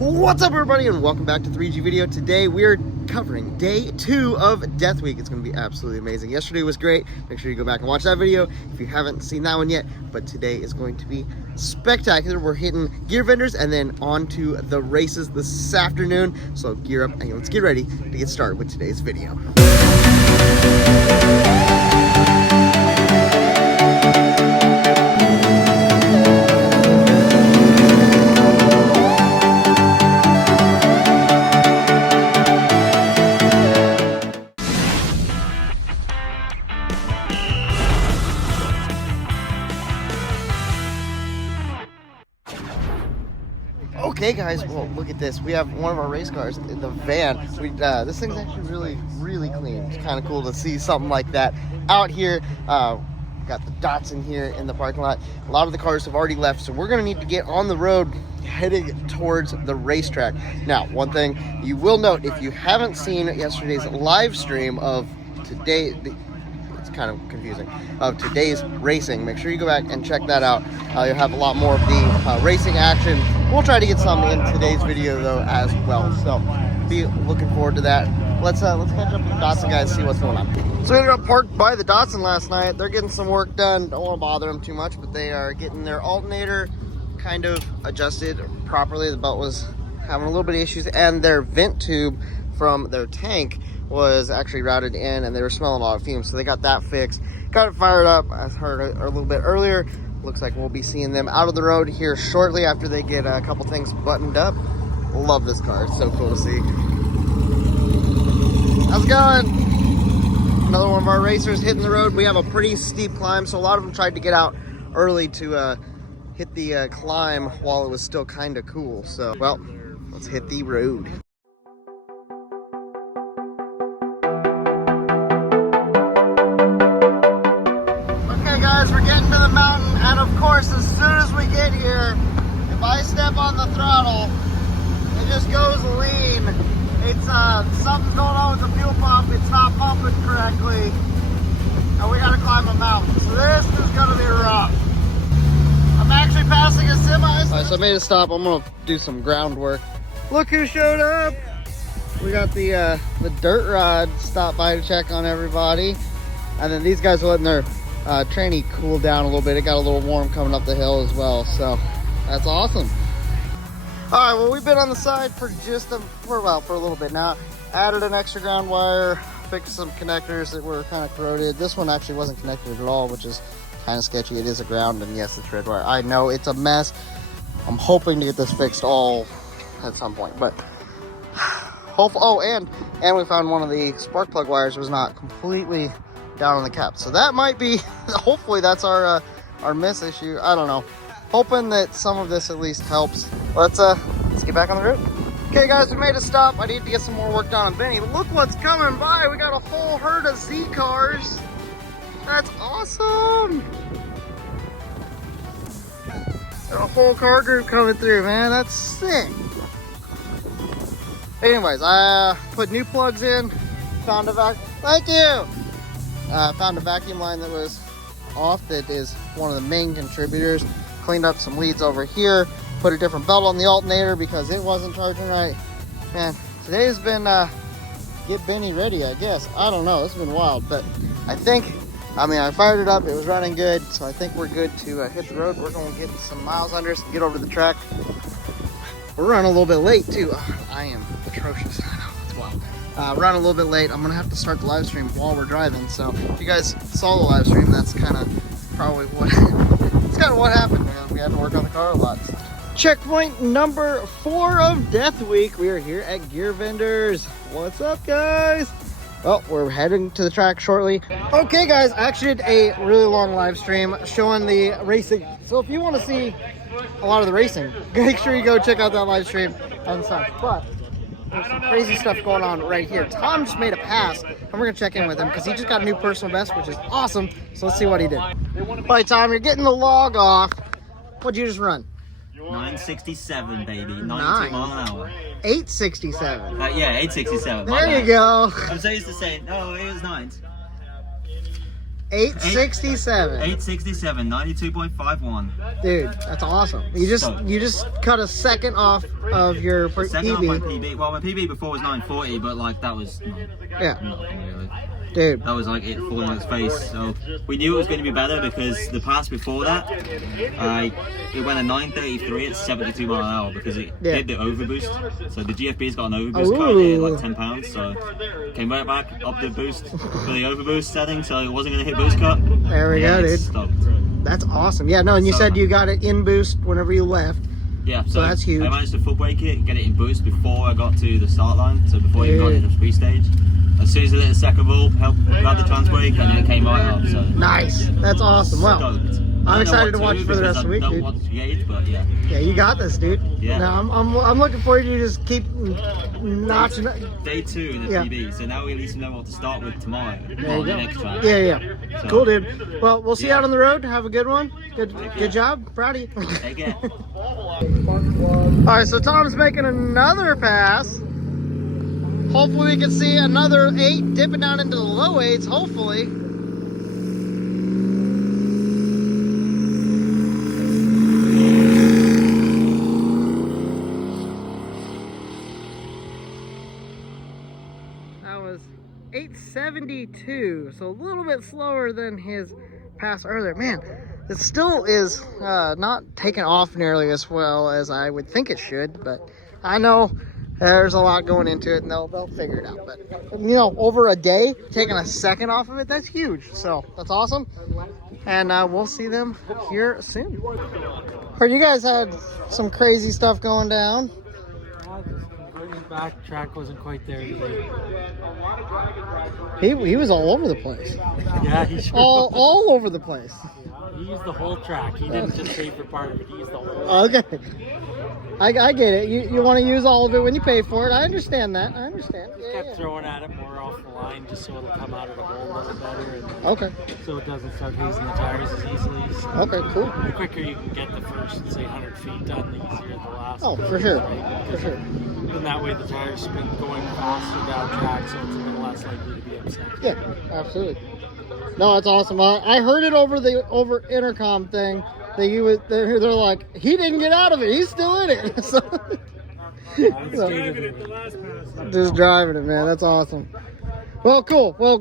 What's up, everybody, and welcome back to 3G Video. Today we are covering day 2 of Death Week. It's going to be absolutely amazing. Yesterday was great. Make sure you go back and watch that video if you haven't seen that one yet. But today is going to be spectacular. We're hitting gear vendors and then on to the races this afternoon. So gear up and let's get ready to get started with today's video. Okay, guys, well, look at this. We have one of our race cars in the van. This thing's actually really clean. It's kind of cool to see something like that out here. Got the Datsun here in the parking lot. A lot of the cars have already left, so we're going to need to get on the road heading towards the racetrack. Now, one thing you will note, if you haven't seen yesterday's live stream of today, it's kind of confusing, of today's racing, make sure you go back and check that out. You'll have a lot more of the racing action. We'll try to get some in today's video though as well, so be looking forward to that. Let's catch up with the Datsun guys, see what's going on. So we ended up parked by the Datsun last night. They're getting some work done. Don't want to bother them too much, but they are getting their alternator kind of adjusted properly. The belt was having a little bit of issues, and their vent tube from their tank was actually routed in and they were smelling a lot of fumes, so they got that fixed, got it fired up. I heard a little bit earlier. Looks like we'll be seeing them out of the road here shortly after they get a couple things buttoned up. Love this car, it's so cool to see. How's it going? Another one of our racers hitting the road. We have a pretty steep climb, so a lot of them tried to get out early to hit the climb while it was still kind of cool. So, well, let's hit the road. We're getting to the mountain, and of course, as soon as we get here, if I step on the throttle, it just goes lean. It's something's going on with the fuel pump. It's not pumping correctly, and we gotta climb a mountain. So this is gonna be rough. I'm actually passing a semi. All right, so I made a stop. I'm gonna do some groundwork. Look who showed up. We got the dirt rod stopped by to check on everybody, and then these guys are letting their tranny cooled down a little bit. It got a little warm coming up the hill as well, so that's awesome. All right, well, we've been on the side for for a little bit now. Added an extra ground wire, fixed some connectors that were kind of corroded. This one actually wasn't connected at all, which is kind of sketchy. It is a ground, and yes, it's red wire. I know it's a mess. I'm hoping to get this fixed all at some point, but hopefully. Oh, and we found one of the spark plug wires was not completely down on the cap, so that might be, hopefully that's our miss issue. I don't know, hoping that some of this at least helps. Let's get back on the road. Okay, guys, we made a stop. I need to get some more work done on Benny, but look what's coming by. We got a whole herd of Z cars. That's awesome. Got a whole car group coming through, man. That's sick. Anyways, I put new plugs in, found a vacuum. Thank you. Found a vacuum line that was off that is one of the main contributors. Cleaned up some leads over here, put a different belt on the alternator because it wasn't charging right. Man, today's been get Benny ready, I guess. I don't know, it's been wild, but I fired it up, it was running good, so I think we're good to hit the road. We're gonna get some miles under us and get over to the track. We're running a little bit late too. I am atrocious. I know, it's wild. Run a little bit late. I'm gonna have to start the live stream while we're driving, so if you guys saw the live stream, that's kind of probably what it's kind of what happened, man. We had to work on the car a lot. Checkpoint number 4 of Death Week. We are here at Gear Vendors. What's up, guys? Well, we're heading to the track shortly. Okay, guys, I actually did a really long live stream showing the racing, so if you want to see a lot of the racing, make sure you go check out that live stream and such. But there's some crazy stuff going on right here. Tom just made a pass, and we're going to check in with him because he just got a new personal best, which is awesome. So let's see what he did. All right, Tom, you're getting the log off. What'd you just run? 967, baby. 92 mile an hour. 867. Yeah, 867. There you go. I'm so used to saying, no, it was 9. 867. 867, 92.51. Dude, that's awesome. You just cut a second off of your Second off my PB. PB. Well, my PB before was 940, but like that was Yeah, nothing really. dude. That was like it falling on its face. So we knew it was going to be better because the pass before that, it went a 933 at 72 mile an hour because it did the overboost. So the GFB's got an overboost cut, it hit like 10 pounds. So came right back, up the boost for the overboost setting, so it wasn't going to hit boost cut. There we go, dude. Stopped. That's awesome. Yeah, no, and you said you got it in boost whenever you left. Yeah, so that's huge. I managed to foot brake it, get it in boost before I got to the start line, so before you got into the free stage. As soon as I hit the second roll, helped grab the trans brake, and then it came right up. So nice. That's awesome. Well, stoked. I'm excited to watch for the rest of the week, I dude. don't want to gauge, but yeah. Yeah, you got this, dude. Yeah. No, I'm looking for you to just keep notching it. Day 2 in the PB, so now we at least know what to start with tomorrow. There you on the go. next track. Yeah. So, Cool, dude. Well, we'll see you Yeah. out on the road. Have a good one. Good job. Proud of you. Take care. All right, so Tom's making another pass. Hopefully we can see another 8 dipping down into the low 8s, hopefully. That was 872, so a little bit slower than his pass earlier. Man, it still is not taking off nearly as well as I would think it should, but I know there's a lot going into it, and they'll figure it out. But, you know, over a day, taking a second off of it, that's huge. So that's awesome. And we'll see them here soon. Heard you guys had some crazy stuff going down. The back track wasn't quite there today. He was all over the place. Yeah, he sure was. All over the place. He used the whole track. He didn't just pay for part of it. He used the whole Okay. I get it. You want to use all of it when you pay for it. I understand that. I understand. Just kept throwing at it more off the line just so it'll come out of the hole a little better. And Okay. so it doesn't start hazing the tires as easily. So Okay, cool. the quicker you can get the first, say, 100 feet done, the easier the last. Oh, one for is, sure. right? For sure. And that way the tires spin going faster down track, so it's a little less likely to be upset. Yeah, absolutely. No, it's awesome. I heard it over intercom thing that they're like, he didn't get out of it. He's still in it. So, just driving it, man. That's awesome. Well, cool. Well,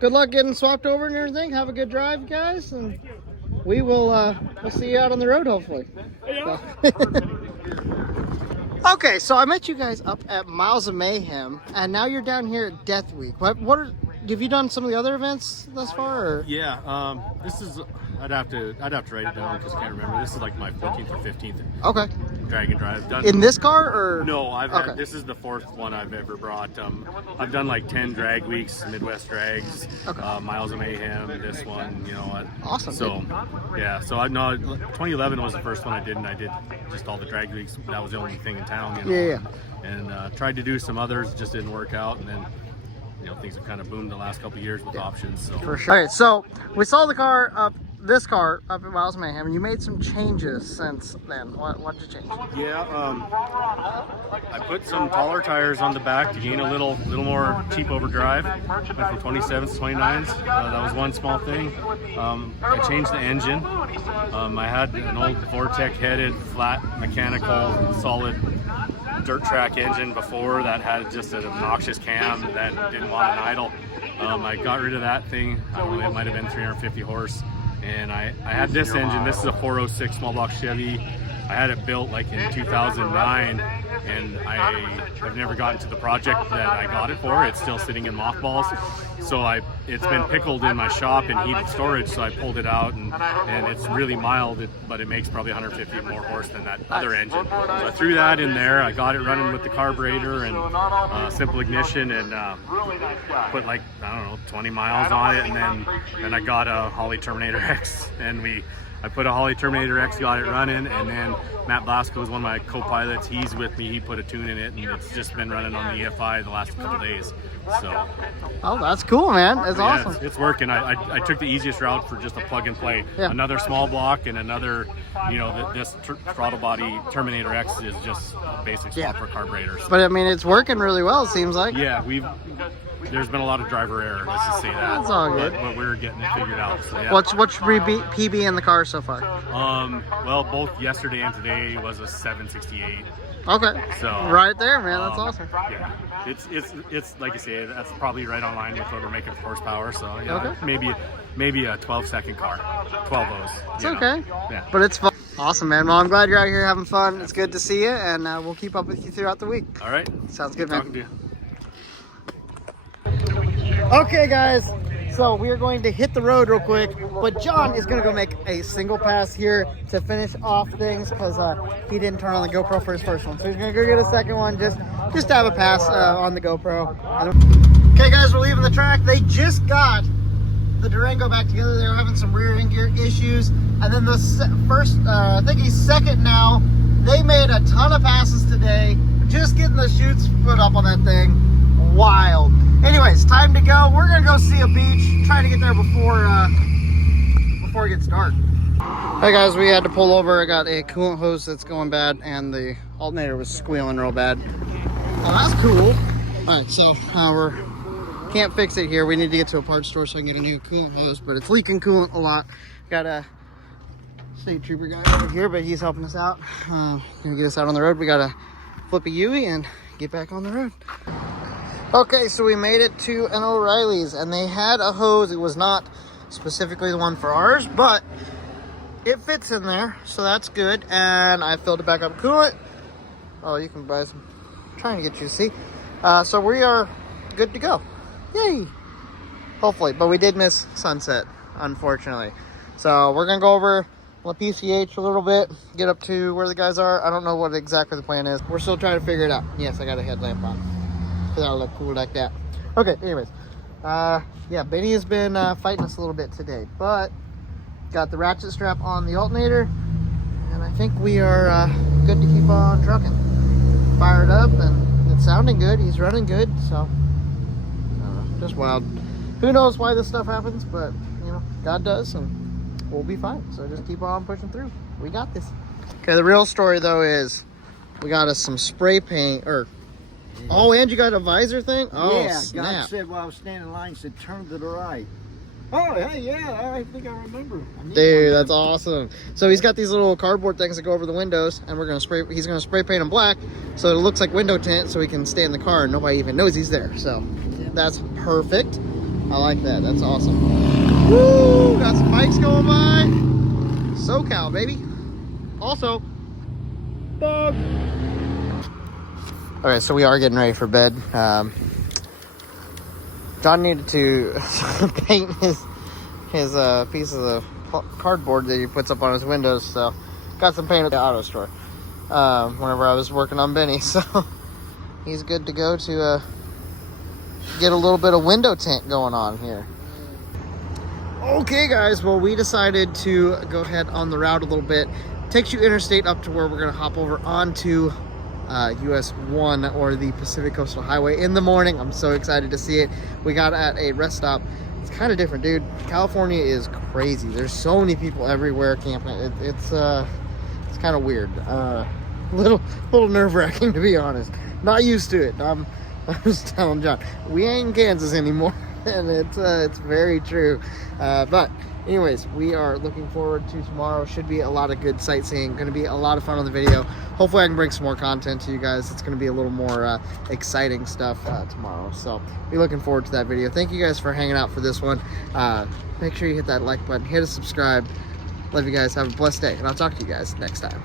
good luck getting swapped over and everything. Have a good drive, guys, and we will we'll see you out on the road hopefully. Okay, so I met you guys up at Miles of Mayhem, and now you're down here at Death Week. Have you done some of the other events thus far? Or? Yeah, this is. I'd have to write it down because I can't remember. This is like my 14th or 15th Okay. drag and drive. Done. In this car, or No, Okay. this is the 4th one I've ever brought. I've done like 10 drag weeks, Midwest drags, Okay. Miles of Mayhem, this one, you know. Awesome, So, yeah, so 2011 was the first one I did, and I did just all the drag weeks. That was the only thing in town, you know. Yeah. And tried to do some others, just didn't work out, and then, you know, things have kind of boomed the last couple of years with options. So. For sure. Okay, so we saw this car up at Miles of Mayhem, and you made some changes since then. What did you change? Yeah, I put some taller tires on the back to gain a little more cheap overdrive. Went from 27s to 29s. That was one small thing. I changed the engine. I had an old Vortec headed, flat, mechanical, solid dirt track engine before that had just an obnoxious cam that didn't want an idle. I got rid of that thing. I don't know, it might have been 350 horse. And I had this engine. This is a 406 small block Chevy. I had it built like in 2009, and I have never gotten to the project that I got it for. It's still sitting in mothballs. So it's been pickled in my shop in heated storage, so I pulled it out, and it's really mild, but it makes probably 150 more horse than that other engine. So I threw that in there. I got it running with the carburetor and simple ignition, and put like, I don't know, 20 miles on it, and then I got a Holly Terminator X, and I put a Holly Terminator X, got it running, and then Matt Blasco is one of my co-pilots. He's with me. He put a tune in it, and it's just been running on the EFI the last couple days. So, Oh, that's cool, man. That's yeah, awesome. it's working. I took the easiest route for just a plug and play. Yeah. Another small block and another, you know, this throttle body Terminator X is just a basic swap for carburetors. But I mean, it's working really well. It seems like. Yeah, we've there's been a lot of driver error. Let's just say that. That's all good. But we're getting it figured out. So yeah. What's your PB in the car so far? Well, both yesterday and today was a 768. Okay. So right there, man. That's awesome. Yeah, it's like you say, that's probably right on line with what we're making for horsepower. So yeah, Okay. maybe a 12-second car, 12 O's. It's okay. Yeah. But it's fun. Awesome, man. Well, I'm glad you're out here having fun. It's good to see you, and we'll keep up with you throughout the week. All right. Sounds good, Talking man. to you. Okay, guys. So we are going to hit the road real quick, but John is going to go make a single pass here to finish off things because he didn't turn on the GoPro for his first one. So he's going to go get a second one just to have a pass on the GoPro. Okay, guys, we're leaving the track. They just got the Durango back together. They were having some rear end gear issues. And then the first, I think he's second now. They made a ton of passes today. Just getting the chutes put up on that thing. Wild. Anyways, time to go. We're gonna go see a beach. Try to get there before it gets dark. Hey guys, we had to pull over. I got a coolant hose that's going bad, and the alternator was squealing real bad. Oh, that's cool. All right, so we can't fix it here. We need to get to a parts store so I can get a new coolant hose, but it's leaking coolant a lot. Got a state trooper guy over here, but he's helping us out. Gonna get us out on the road. We gotta flip a U-ey and get back on the road. Okay, so we made it to an O'Reilly's, and they had a hose. It was not specifically the one for ours, but it fits in there, so that's good. And I filled it back up coolant. Oh, you can buy some. I'm trying to get you to see. So we are good to go. Yay! Hopefully, but we did miss sunset, unfortunately. So we're gonna go over La PCH a little bit, get up to where the guys are. I don't know what exactly the plan is. We're still trying to figure it out. Yes, I got a headlamp on. That'll look cool like that. Okay, anyways. Yeah, Benny has been fighting us a little bit today, but got the ratchet strap on the alternator, and I think we are good to keep on trucking. Fired up, and it's sounding good. He's running good, so just wild. Who knows why this stuff happens, but you know, God does, and we'll be fine. So just keep on pushing through. We got this. Okay, the real story though is we got us some spray paint, or oh, and you got a visor thing? Oh, yeah, snap. God said while I was standing in line, he said, turn to the right. Oh, hey, yeah, I think I remember. Dude, that's awesome. So he's got these little cardboard things that go over the windows, and he's gonna spray paint them black so it looks like window tint so he can stay in the car and nobody even knows he's there. So that's perfect. I like that. That's awesome. Woo! Got some bikes going by. SoCal, baby. Also, bug. Okay, so we are getting ready for bed. John needed to paint his piece of the cardboard that he puts up on his windows, so got some paint at the auto store whenever I was working on Benny, so he's good to go to get a little bit of window tint going on here. Okay guys, well we decided to go ahead on the route a little bit. Takes you interstate up to where we're gonna hop over onto US 1 or the Pacific Coastal Highway in the morning. I'm so excited to see it. We got at a rest stop. It's kind of different, dude. California is crazy. There's so many people everywhere camping. It's kind of weird. Little nerve-wracking, to be honest. Not used to it. I was telling John, we ain't in Kansas anymore, and it's very true. But anyways, we are looking forward to tomorrow. Should be a lot of good sightseeing. Going to be a lot of fun on the video. Hopefully I can bring some more content to you guys. It's going to be a little more exciting stuff tomorrow. So be looking forward to that video. Thank you guys for hanging out for this one. Make sure you hit that like button. Hit a subscribe. Love you guys. Have a blessed day. And I'll talk to you guys next time.